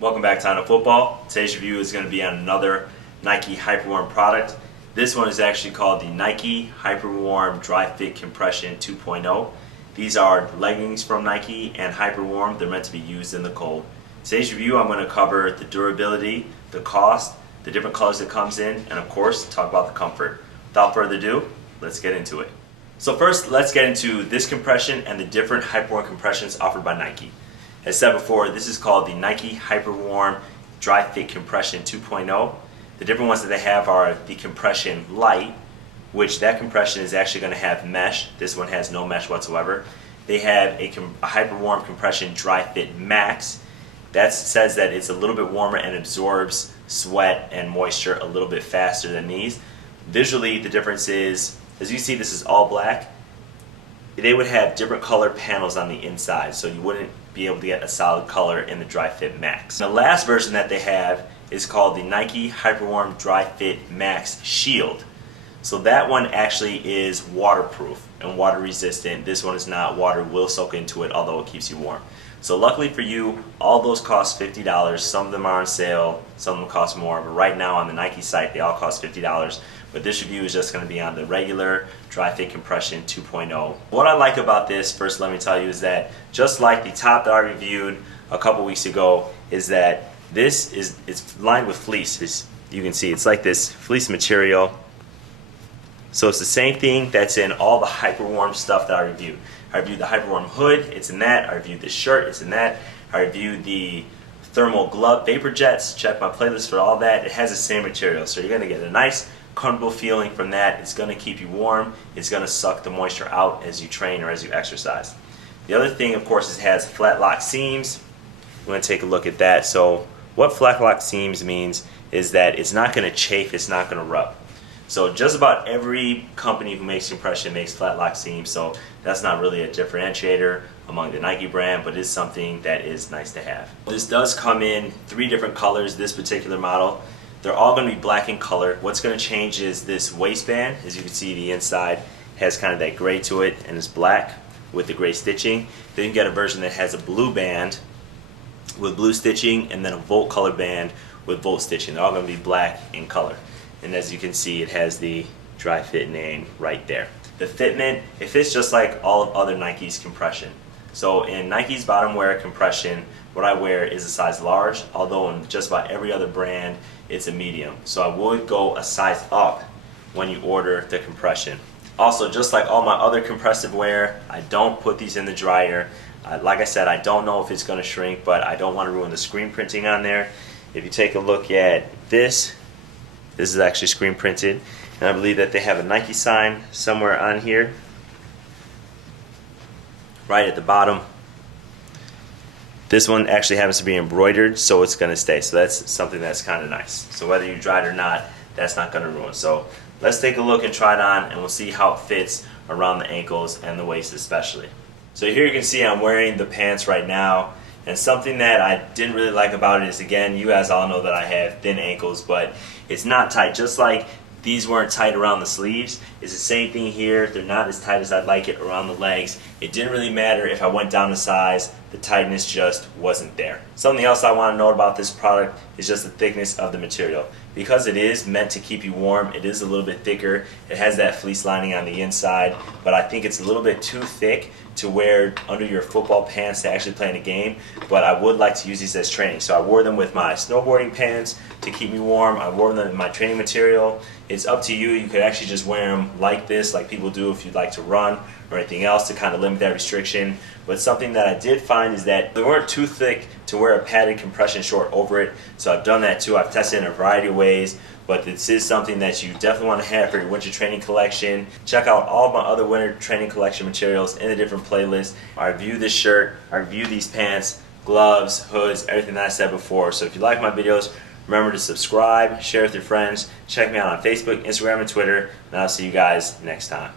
Welcome back to On to Football. Today's review is going to be on another Nike Hyperwarm product. This one is actually called the Nike Hyperwarm Dry Fit Compression 2.0. These are leggings from Nike and Hyperwarm. They're meant to be used in the cold. Today's review, I'm going to cover the durability, the cost, the different colors it comes in, and of course, talk about the comfort. Without further ado, let's get into it. So first, let's get into this compression and the different Hyperwarm compressions offered by Nike. As said before, this is called the Nike Hyperwarm Dry Fit Compression 2.0. The different ones that they have are the Compression Light, which that compression is actually going to have mesh. This one has no mesh whatsoever. They have a Hyperwarm Compression Dry Fit Max. That says that it's a little bit warmer and absorbs sweat and moisture a little bit faster than these. Visually, the difference is, as you see, this is all black. They would have different color panels on the inside, so you wouldn't be able to get a solid color in the Dry Fit Max. The last version that they have is called the Nike Hyperwarm Dry Fit Max Shield. So that one actually is waterproof and water resistant. This one is not. Water will soak into it, although it keeps you warm. So luckily for you, all those cost $50. Some of them are on sale, some of them cost more, but right now on the Nike site they all cost $50. But this review is just going to be on the regular Dry Fit Compression 2.0. What I like about this, first let me tell you, is that just like the top that I reviewed a couple weeks ago, is that it's lined with fleece. You can see it's like this fleece material. So it's the same thing that's in all the Hyperwarm stuff that I reviewed. I reviewed the Hyperwarm hood, it's in that. I reviewed the shirt, it's in that. I reviewed the thermal glove vapor jets. Check my playlist for all that. It has the same material, so you're going to get a nice comfortable feeling from that. It's going to keep you warm. It's going to suck the moisture out as you train or as you exercise. The other thing, of course, is it has flat lock seams. We're going to take a look at that. So what flat lock seams means is that it's not going to chafe, it's not going to rub. So just about every company who makes compression makes flat lock seams, so that's not really a differentiator among the Nike brand, but it's something that is nice to have. This does come in 3 different colors, this particular model. They're all going to be black in color. What's going to change is this waistband. As you can see, the inside has kind of that gray to it, and it's black with the gray stitching. Then you get a version that has a blue band with blue stitching, and then a Volt color band with Volt stitching. They're all going to be black in color. And as you can see, it has the Dry Fit name right there. The fitment, it fits just like all of other Nike's compression. So in Nike's bottom wear compression, what I wear is a size large, although in just about every other brand, it's a medium. So I would go a size up when you order the compression. Also, just like all my other compressive wear, I don't put these in the dryer. Like I said, I don't know if it's going to shrink, but I don't want to ruin the screen printing on there. If you take a look at this is actually screen printed, and I believe that they have a Nike sign somewhere on here, right at the bottom. This one actually happens to be embroidered, so it's going to stay. So that's something that's kind of nice. So whether you dry it or not, that's not going to ruin. So let's take a look and try it on, and we'll see how it fits around the ankles and the waist especially. So here you can see I'm wearing the pants right now. And something that I didn't really like about it is, again, you guys all know that I have thin ankles, but it's not tight. Just like these weren't tight around the sleeves, it's the same thing here. They're not as tight as I'd like it around the legs. It didn't really matter if I went down a size, the tightness just wasn't there. Something else I want to note about this product is just the thickness of the material. Because it is meant to keep you warm, it is a little bit thicker. It has that fleece lining on the inside, but I think it's a little bit too thick to wear under your football pants to actually play in a game, but I would like to use these as training. So I wore them with my snowboarding pants to keep me warm. I wore them in my training material. It's up to you. You could actually just wear them like this, like people do if you'd like to run or anything else to kind of limit that restriction. But something that I did find is that they weren't too thick to wear a padded compression short over it. So I've done that too. I've tested it in a variety of ways. But this is something that you definitely want to have for your winter training collection. Check out all my other winter training collection materials in a different playlist. I review this shirt, I review these pants, gloves, hoods, everything that I said before. So if you like my videos, remember to subscribe, share with your friends. Check me out on Facebook, Instagram, and Twitter. And I'll see you guys next time.